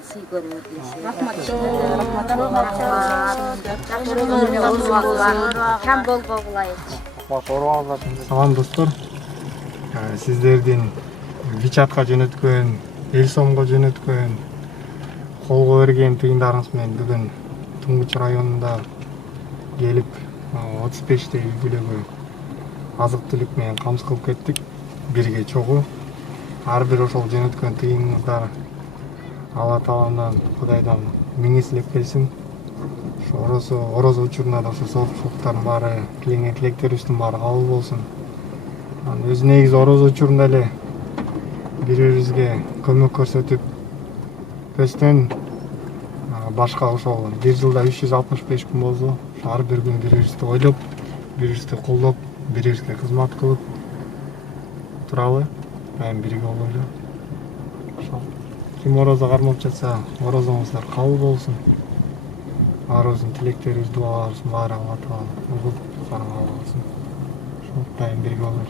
Аллахтан сый көрө берсин. Рахмат. Кам болбогулайчы. Салам достор. Сиздердин Вичатка жөнөткөн, Элсомго жөнөткөн, колго берген тыйындарыңыз менен бүгүн Туңгуч районунда келип 35 үй бүлөгө азык түлүк менен камсыз кылып кеттик. Бирге чогуу. Ар бир ошол жөнөткөн тыйыныңыздар Алла Тааланан, Кудайдан миң эселеп келсин. Орозо учурунда да ошо соопсуздуктардын баары, тилектерибиздин баары кабыл болсун. Өзү негизи орозо учурунда эле бири-бирибизге көмөк көрсөтүп, көстөн башка ошол бир жылда 365 күн болсо, ар бир күн бири-бирибизди ойлоп, бири-бирибизди колдоп, бири-бирибизге кызмат кылып туралы, айым бирге болойлу. Ошол ким орозо кармап жатса, орозоңуздар кабыл болсун. Баарыбыздын тилектерибиз, дуаларыбыздын баары Алла Таала угуп, кабыл болсун. Ошол айым бирге болойлу.